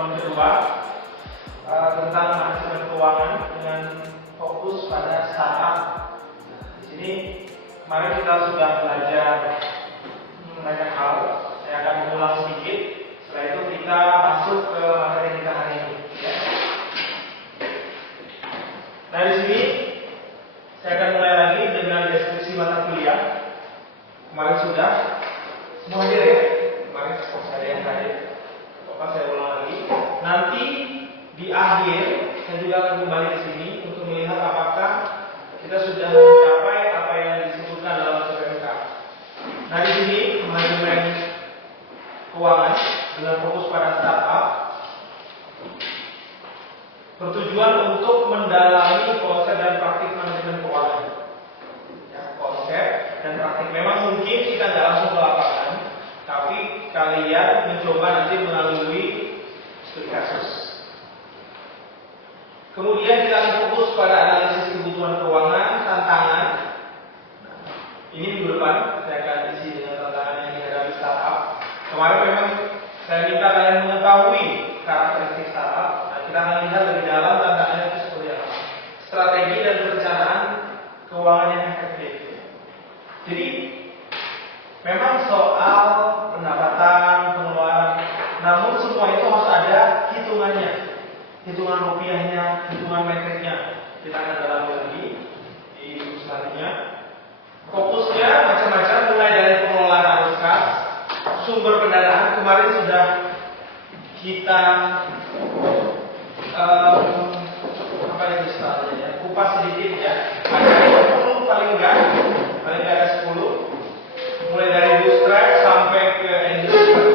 pertemuan kedua tentang manajemen keuangan dengan fokus pada startup. Di sini kemarin kita sudah belajar banyak hal. Saya akan mengulang sedikit. Setelah itu kita masuk ke materi kita hari ini. Ya. Nah, di sini saya akan mulai lagi dengan deskripsi mata kuliah. Kemarin sudah semua hadir ya. Kemarin saya yang hadir. Saya ulang lagi. Nanti di akhir saya juga akan kembali ke sini untuk melihat apakah kita sudah mencapai apa yang disebutkan dalam CPMK. Nah, di sini manajemen keuangan dengan fokus pada startup bertujuan untuk mendalami konsep dan praktik manajemen keuangan. Ya, konsep dan praktik memang mungkin kita tidak langsung ke lapangan, tapi kalian mencoba nanti melalui studi kasus. Kemudian kita akan fokus pada analisis kebutuhan keuangan, tantangan. Ini minggu depan saya akan isi dengan tantangan yang dihadapi startup. Kemarin memang saya minta kalian mengetahui karakteristik startup. Nah, kita akan lihat lebih dalam tantangannya itu seperti apa. Strategi dan perencanaan keuangan yang efektif. Jadi memang soal pendapatan, pengeluaran, namun semua itu harus ada hitungannya, hitungan rupiahnya, hitungan metriknya. Kita akan dalami lagi di selanjutnya. Fokusnya macam-macam, mulai dari pengelolaan arus kas, sumber pendanaan. Kemarin sudah kita apa itu istilahnya ya, kupas sedikit ya. Ada 10 paling enggak ada 10. Mulai dari bootstrap sampai ke industri.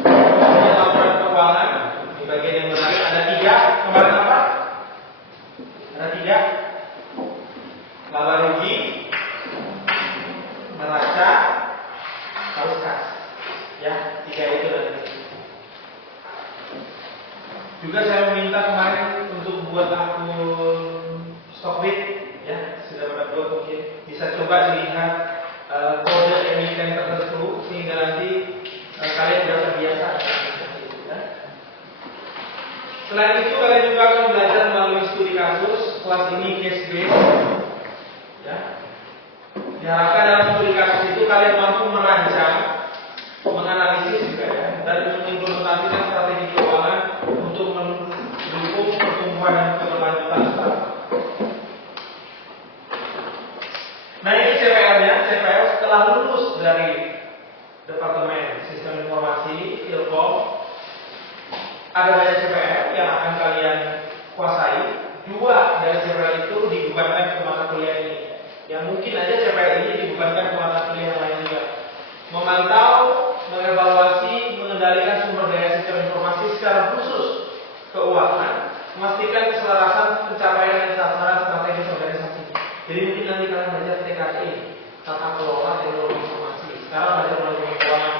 Kemudian laporan keuangan di bagian yang menarik ada 3. Kemarin apa? Ada 3. Laba rugi, neraca, arus kas. Ya, 3 itu nanti. Juga saya meminta kemarin untuk buat akun Stockbit, ya, sudah pada buat mungkin bisa coba dilihat kode emiten tertentu sehingga nanti kalian sudah terbiasa dengan itu. Ya. Selain itu kalian juga akan belajar melalui studi kasus. Kelas ini case based. Ya. Diharapkan dalam studi kasus itu kalian mampu merancang, menganalisis juga ya, dan mengimplementasikan strategi keuangan untuk mendukung pertumbuhan dan keberlanjutan startup. Nah, ini CPL-nya. CPL setelah lulus dari Departemen Sistem Informasi Ilkom, ada banyak CPL yang akan kalian kuasai. 2 dari CPL itu dibebankan ke mata kuliah ini. Yang mungkin aja CPL ini dibebankan ke mata kuliah yang lain juga. Memantau, mengevaluasi, mengendalikan sumber daya sistem informasi secara khusus keuangan, memastikan keselarasan pencapaian dan sasaran strategis organisasi. Jadi mungkin nanti kalian belajar TKI, tata kelola teknologi informasi. Sekarang belajar manajemen keuangan.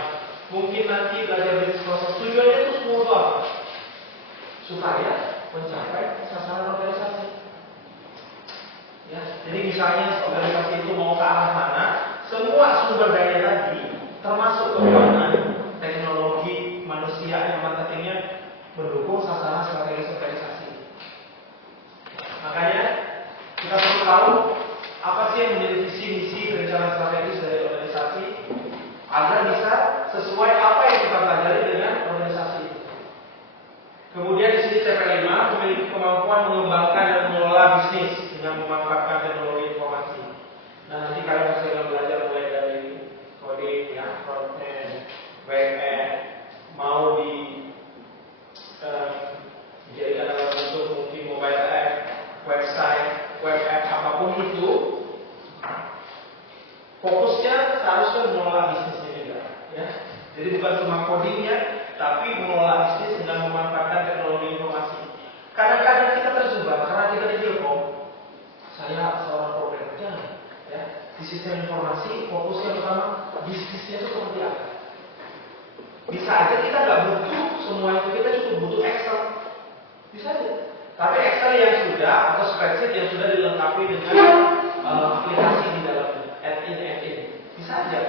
Mungkin nanti belajar bisnis proses. Tujuannya itu semua supaya mencapai sasaran organisasi. Ya, jadi misalnya organisasi itu mau ke arah mana, semua sumber daya tadi, termasuk keuangan, teknologi, manusia yang marketingnya mendukung sasaran strategis organisasi. Makanya kita perlu tahu apa sih yang menjadi visi misi rencana strategis dari organisasi agar bisa sesuai apa yang kita pelajari dengan organisasi. Kemudian di sini CP5 memiliki kemampuan mengembangkan dan mengelola bisnis dengan memanfaatkan teknologi informasi. Nah, nanti kalian pasti akan belajar mulai dari coding, ya, front-end, back-end, mau dijadikan dalam bentuk mungkin mobile app, website, web app, apapun itu. Fokusnya seharusnya mengelola bisnisnya juga, ya. Jadi bukan cuma codingnya, tapi mengelola bisnis dengan memanfaatkan teknologi informasi. Kadang-kadang kita terjebak karena kita di Ilkom. Saya seorang programmer, ya. Di sistem informasi fokusnya pertama bisnisnya itu seperti apa. Bisa aja kita nggak butuh semua itu, kita cukup butuh Excel. Bisa aja. Tapi Excel yang sudah atau spreadsheet yang sudah dilengkapi dengan aplikasi di dalamnya, add-in. Bisa aja.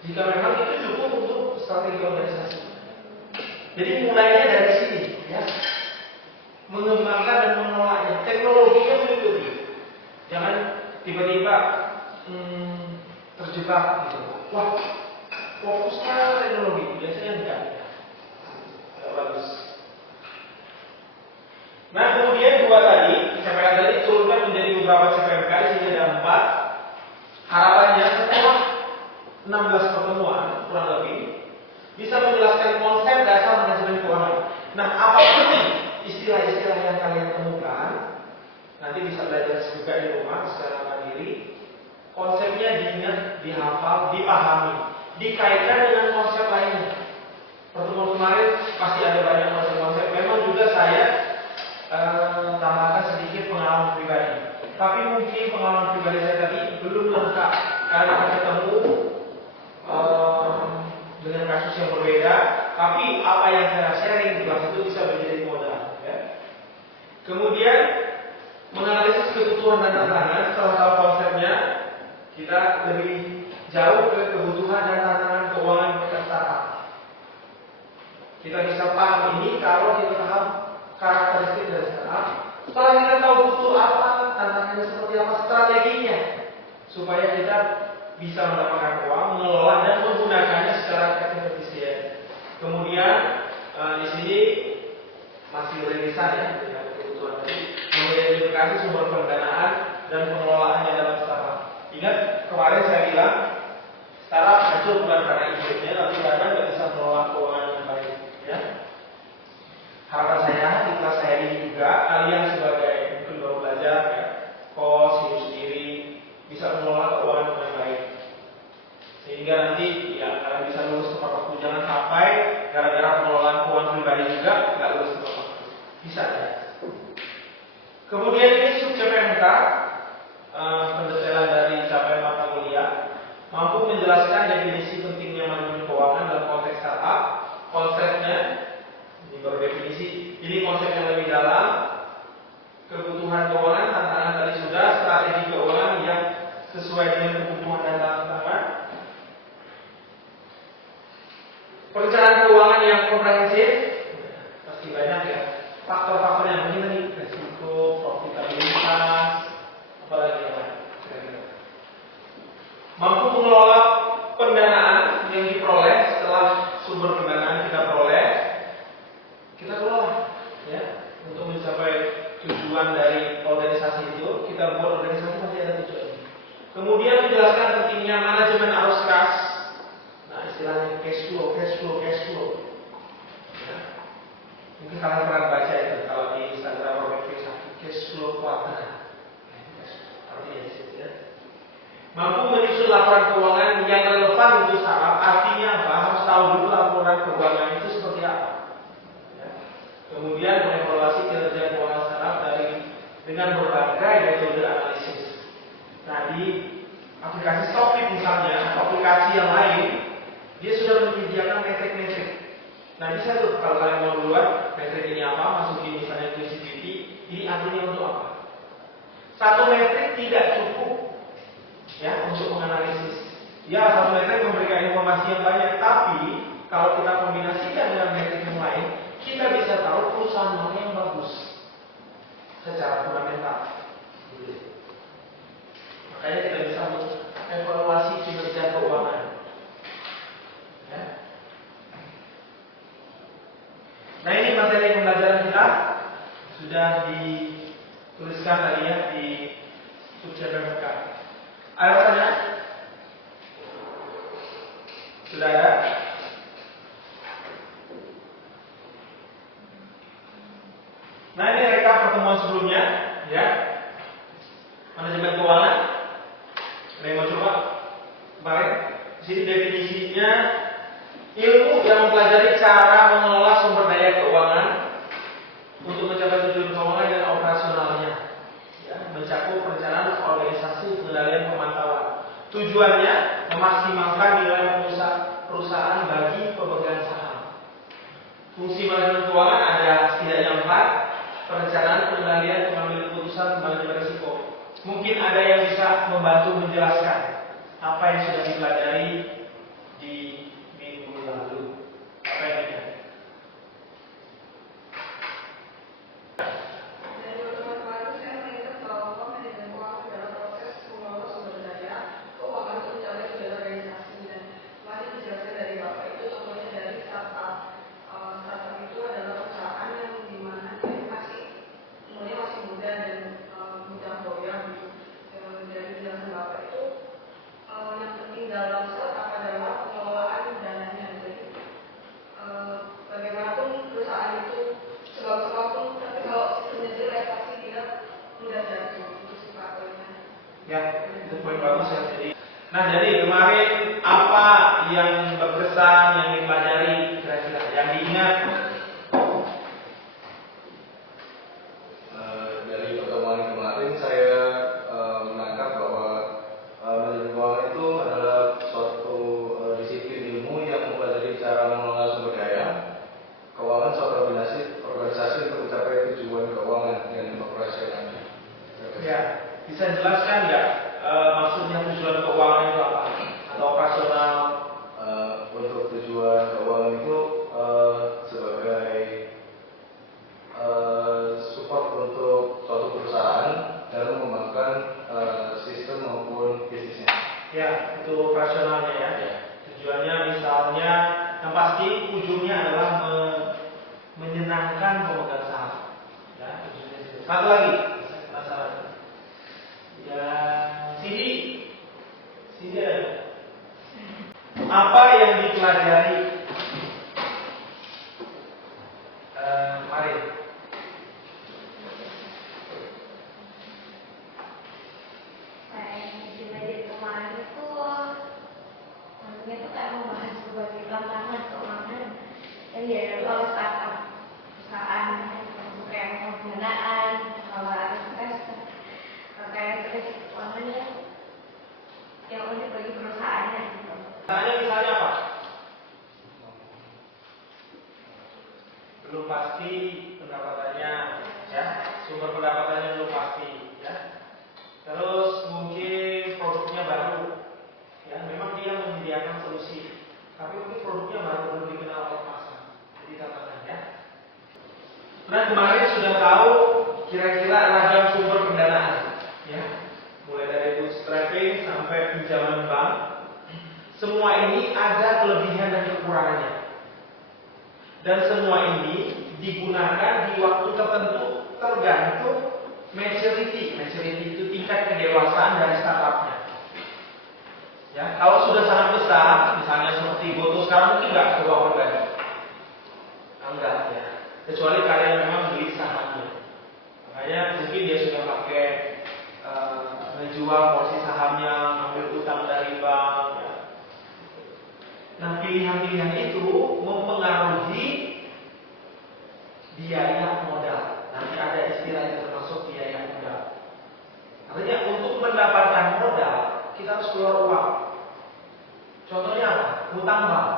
Jika memang itu cukup untuk strategi organisasi. Jadi mulainya dari sini. susah gitu. Wah, fokusnya teknologi, biasanya enggak bagus. Nah, kemudian dua tadi, CPM tadi diturunkan menjadi beberapa CPMK, di sini ada 4. Harapannya setelah 16 pertemuan kurang lebih bisa menjelaskan konsep dasar manajemen keuangan. Nah, apapun istilah-istilah yang kalian temukan, nanti bisa belajar juga di rumah secara mandiri. Konsepnya diingat, dihafal, dipahami, dikaitkan dengan konsep lainnya. Pertemuan kemarin pasti ada banyak konsep-konsep. Memang juga saya tambahkan sedikit pengalaman pribadi. Tapi mungkin pengalaman pribadi saya tadi belum lengkap karena akan ketemu dengan kasus yang berbeda. Tapi apa yang saya sharing di kelas itu bisa menjadi modal. Ya. Kemudian menganalisis kebutuhan dan tantangan. Setelah tahu konsepnya, kita lebih jauh ke kebutuhan dan tantangan keuangan startup. Kita bisa paham ini kalau kita paham karakteristik dari startup. Setelah kita tahu butuh apa, tantangannya seperti apa, strateginya, supaya kita bisa mendapatkan uang, mengelola dan menggunakannya secara efisien. Kemudian di sini masih rilisan ya dengan kebutuhan tadi, mengidentifikasi sumber pendanaan dan pengelolaannya dalam startup. Ingat kemarin saya bilang startup hancur bukan karena idenya, tapi karena nggak bisa mengelola keuangan dengan baik. Ya. Harapan saya di kelas saya ini juga kalian sebagai mungkin baru belajar ya, kos hidup sendiri bisa mengelola keuangan dengan baik. Sehingga nanti ya kalian bisa lulus tepat waktu. Jangan sampai gara-gara pengelolaan keuangan pribadi juga nggak lulus tepat waktu. Bisa ya. Kemudian ini sub CPMK, pendetailan dari capaian mata kuliah, mampu menjelaskan definisi pentingnya manajemen keuangan dalam konteks startup. Konsepnya ini baru definisi. Ini konsep yang lebih dalam. Kebutuhan keuangan, tantangan tadi sudah, strategi keuangan yang sesuai dengan kebutuhan dan tantangan. Perencanaan keuangan yang komprehensif, pasti banyak ya. Faktor-faktor yang penting tadi, resiko, profitabilitas, apalagi yang lain. Mampu mengelola pendanaan yang diperoleh setelah sumber pendanaan kita peroleh, kita kelola ya untuk mencapai tujuan dari organisasi itu. Kita buat organisasi pasti ada tujuan. Kemudian menjelaskan pentingnya manajemen arus kas. Nah, istilahnya cash flow. Ya. Mungkin kalian pernah baca itu kalau di Instagram Robert Kiyosaki, cash flow kuartal. Artinya di situ ya. Mampu menyusun laporan keuangan yang relevan untuk startup. Artinya apa? Harus tahu dulu laporan keuangan itu seperti apa. Ya. Kemudian mengevaluasi kinerja keuangan startup dengan berbagai metode analisis. Nah, di aplikasi Stockfit misalnya, atau aplikasi yang lain, dia sudah menyediakan metrik-metrik. Nah, bisa tuh kalau kalian mau duluan, metrik ini apa, masukin misalnya inclusivity, ini artinya untuk apa? Satu metrik tidak cukup ya untuk menganalisis. Ya, satu metrik memberikan informasi yang banyak, tapi kalau kita kombinasikan dengan metrik yang lain, kita bisa tahu perusahaan mana yang bagus secara fundamental. Makanya kita bisa mengevaluasi kinerja keuangan. Ya. Nah, ini materi pembelajaran kita sudah dituliskan tadi ya di CPMK. Ada pertanyaan? Sudah ada? Nah, ini rekap pertemuan sebelumnya, ya. Manajemen keuangan. Ada yang mau coba? Kemarin, di sini definisinya ilmu yang mempelajari cara mengelola sumber daya keuangan untuk mencapai tujuan keuangan dan operasionalnya. Ya, mencakup perencanaan organisasi, pengendalian, pemantauan. Tujuannya memaksimalkan nilai perusahaan bagi pemegang saham. Fungsi manajemen keuangan ada setidaknya 4: perencanaan, pengendalian, pengambilan keputusan, manajemen risiko. Mungkin ada yang bisa membantu menjelaskan apa yang sudah dipelajari di minggu lalu. Apa yang ini? Nah, jadi kemarin apa yang berkesan, yang dipelajari kira-kira, yang diingat? Dari pertemuan kemarin saya menangkap bahwa manajemen keuangan itu adalah suatu disiplin ilmu yang mempelajari cara mengelola sumber daya keuangan suatu organisasi untuk mencapai tujuan keuangan dan operasionalnya. Ya, bisa jelaskan nggak maksudnya tujuan keuangan itu apa? Atau operasional? Untuk tujuan keuangan itu sebagai support untuk suatu perusahaan dalam mengembangkan sistem maupun bisnisnya. Ya, itu operasionalnya ya. Tujuannya misalnya, yang pasti ujungnya adalah menyenangkan pemegang saham. Ya, ujungnya itu. Satu lagi, masalah. Ya, CD ada. Apa yang dipelajari kemarin? Belajar kemarin itu namanya itu kayak membahas berbagai tantangan keuangan yang dihadapi oleh startup perusahaan kayak pendanaan, pengelolaan investasi, kayak keuangan yang unik bagi perusahaannya. Misalnya apa? Belum pasti pendapatannya, ya, sumber pendapatannya belum pasti, ya. Terus mungkin produknya baru, ya, memang dia menyediakan solusi, tapi mungkin produknya baru belum dikenal oleh pasar, jadi tantangan, ya. Nah, kemarin sudah tahu kira-kira ragam sumber pendanaan, ya, mulai dari bootstrapping sampai pinjaman bank. Semua ini ada kelebihan dan kekurangannya. Dan semua ini digunakan di waktu tertentu tergantung maturity. Maturity itu tingkat kedewasaan dari startupnya. Ya, kalau sudah sangat besar, misalnya seperti Goto sekarang mungkin nggak keuangan lagi. Enggak ya. Kecuali kalian memang beli sahamnya. Makanya mungkin dia sudah pakai menjual porsi sahamnya, ambil utang dari bank. Ya. Nah, pilihan-pilihan itu mempengaruhi biaya modal. Nanti ada istilah yang termasuk biaya modal. Artinya untuk mendapatkan modal kita harus keluar uang. Contohnya apa? Utang bank.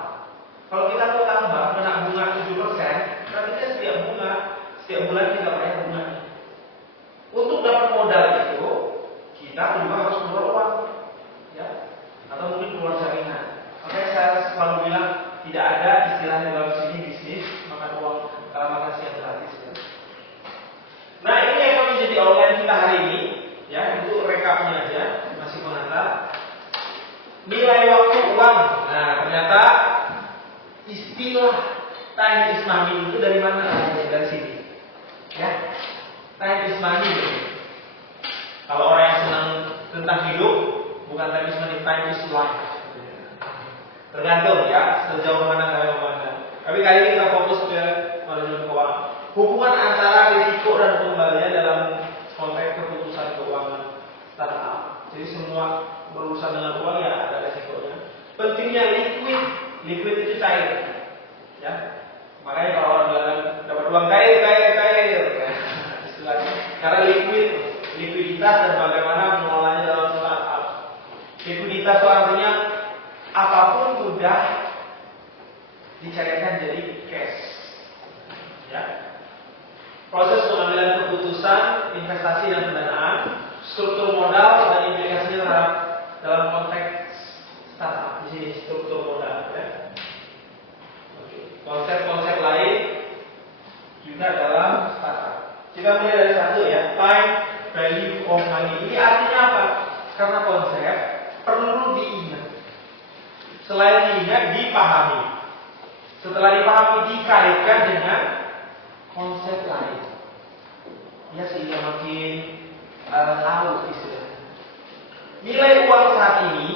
Kalau kita utang bank kena bunga 7%, berarti kita setiap bulan kita bayar bunganya. Untuk dapat modal itu kita juga harus keluar uang, ya, atau mungkin keluar jaminan. Makanya saya selalu bilang tidak ada istilah dalam sini bisnis makan uang makan siang gratis. Ya. Nah, ini yang kami jadi online kita hari ini, ya, itu rekapnya aja, masih pengantar. Nilai waktu uang. Nah, ternyata istilah time is money itu dari mana? Dari sini, ya. Time is money. Kalau orang yang senang tentang hidup, bukan time is money, time is life. Tergantung ya, sejauh mana kalian memandang. Tapi kali ini kita fokus ke manajemen keuangan. Hubungan antara risiko dan kembalian dalam konteks keputusan keuangan startup. Jadi semua berurusan dengan uang ya ada risikonya. Pentingnya liquid itu cair. Ya, makanya kalau orang bilang dapat uang cair, istilahnya. Karena likuiditas dan bagaimana mengelolanya dalam startup. Likuiditas itu artinya apapun sudah dicairkan jadi cash. Ya. Proses pengambilan keputusan, investasi dan pendanaan, struktur modal dan implikasinya terhadap dalam konteks startup. Di sini struktur modal. Ya. Konsep-konsep lain juga dalam startup. Kita mulai dari satu ya, time value of money. Ini artinya apa? Karena konsep perlu diingat. Selain diingat, dipahami. Setelah dipahami, dikaitkan dengan konsep lain. Ya, sehingga makin tahu istilahnya. Nilai uang saat ini,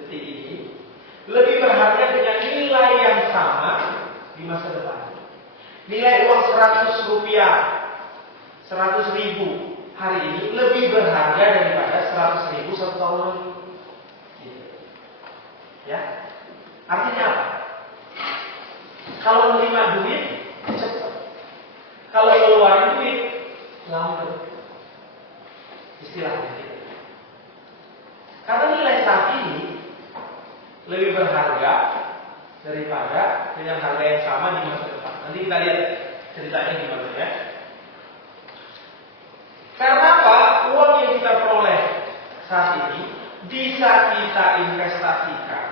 detik ini, lebih berharga dengan nilai yang sama di masa depan. Nilai uang 100 rupiah, 100 ribu hari ini lebih berharga daripada 100.000 1 tahun lagi. Gitu. Ya, artinya apa? Kalau menerima duit cepat, kalau ngeluarin duit lambat. Istilahnya gitu. Karena nilai saat ini lebih berharga daripada dengan harga yang sama di masa depan. Nanti kita lihat ceritanya gimana ya. Karena apa? Uang yang kita peroleh saat ini bisa kita investasikan.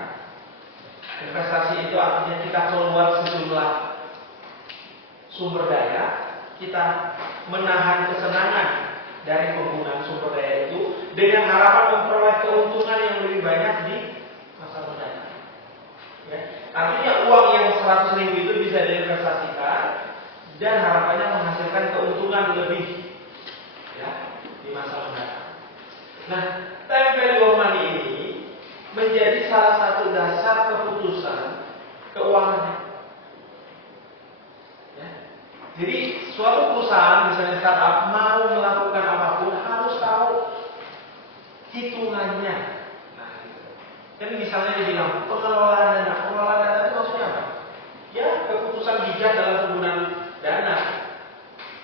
Investasi itu artinya kita keluar sejumlah sumber daya, kita menahan kesenangan dari penggunaan sumber daya itu dengan harapan memperoleh keuntungan yang lebih banyak di masa mendatang. Ya. Artinya uang yang 100.000 itu bisa diinvestasikan dan harapannya menghasilkan keuntungan lebih ya di masa mendatang. Nah, time value of money ini menjadi salah satu dasar keputusan keuangan. Ya. Jadi suatu perusahaan misalnya startup mau melakukan apapun harus tahu hitungannya. Nah, gitu. Kan misalnya dibilang pengelolaan dana itu maksudnya apa? Ya, keputusan bijak dalam penggunaan dana.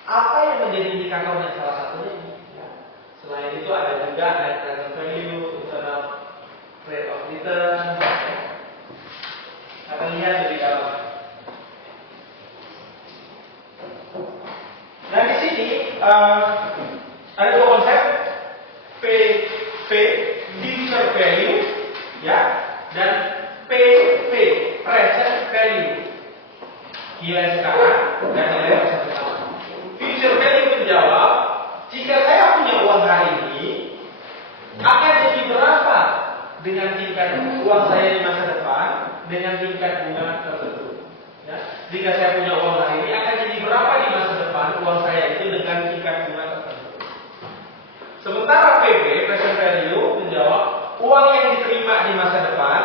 Apa yang menjadi indikatornya salah satunya ini? Ya. Selain itu ada juga net present value, internal rate of return. Ya. Kita lihat lebih dalam. Nah di sini ada dua konsep PV future value ya dan PV present value nilai sekarang dan nilai masa depan. Future value menjawab jika saya punya uang hari ini akan jadi berapa dengan tingkat uang saya di masa depan dengan tingkat bunga tertentu. Ya. Jika saya punya uang hari ini akan jadi berapa di masa depan uang saya itu dengan tingkat bunga tertentu. Sementara PV present value menjawab uang yang diterima di masa depan,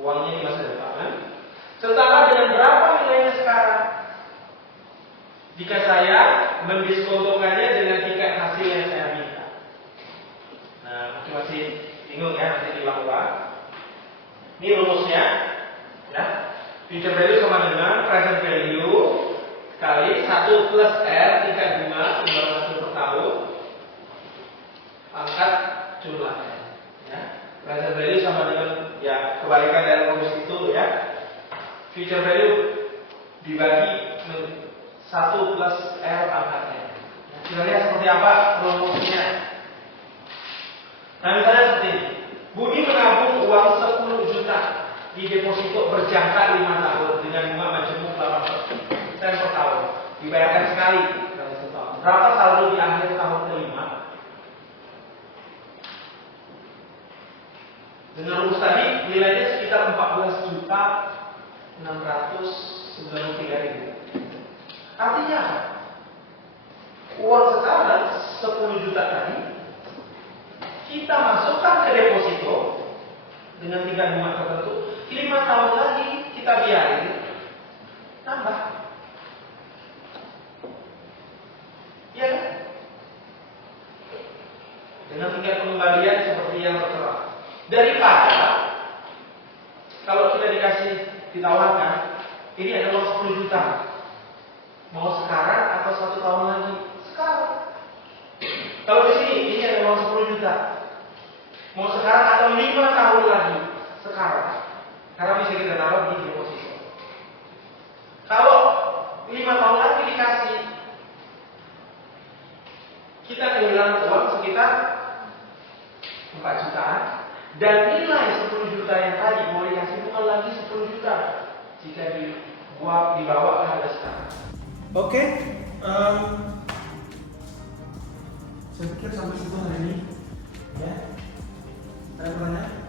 uangnya di masa depan, setara dengan berapa nilainya sekarang. Jika saya mendiskontokannya dengan tingkat hasil yang saya minta. Nah, masih bingung ya, nanti diulang-ulang. Ini rumusnya, ya. Future value sama dengan present value kali 1 plus R tingkat bunga jumlah hasil per tahun pangkat jumlah R. Ya. Present value sama dengan ya kebalikan dari rumus itu ya. Future value dibagi 1 plus R pangkat R. Nah, kita lihat seperti apa rumusnya. Nah, misalnya seperti ini. Budi menabung uang 10 juta di deposito berjangka 5 tahun dengan bunga majemuk 8% per tahun. Dibayarkan sekali dalam setahun. Berapa saldo di akhir tahun kelima? Dengan rumus tadi nilainya sekitar 14.693.000. Artinya uang sekarang 10 juta tadi kita masukkan ke deposito dengan tingkat bunga tertentu, 5 tahun lagi kita biarin nambah. Ya kan? Dengan tingkat pengembalian seperti yang tertera. Daripada kalau kita ditawarkan, ini ada uang 10 juta. Mau sekarang atau 1 tahun lagi? Sekarang. Kalau di sini ini ada uang 10 juta. Mau sekarang atau 5 tahun lagi? Sekarang. Karena bisa kita taruh di deposito. Kalau 5 tahun lagi dikasih, kita kehilangan uang sekitar 4 jutaan. Dan nilai 10 juta yang tadi mau dikasih bukan lagi 10 juta jika dibawa ke harga sekarang. Oke, saya pikir sampai situ hari ini. Ya, ada pertanyaan?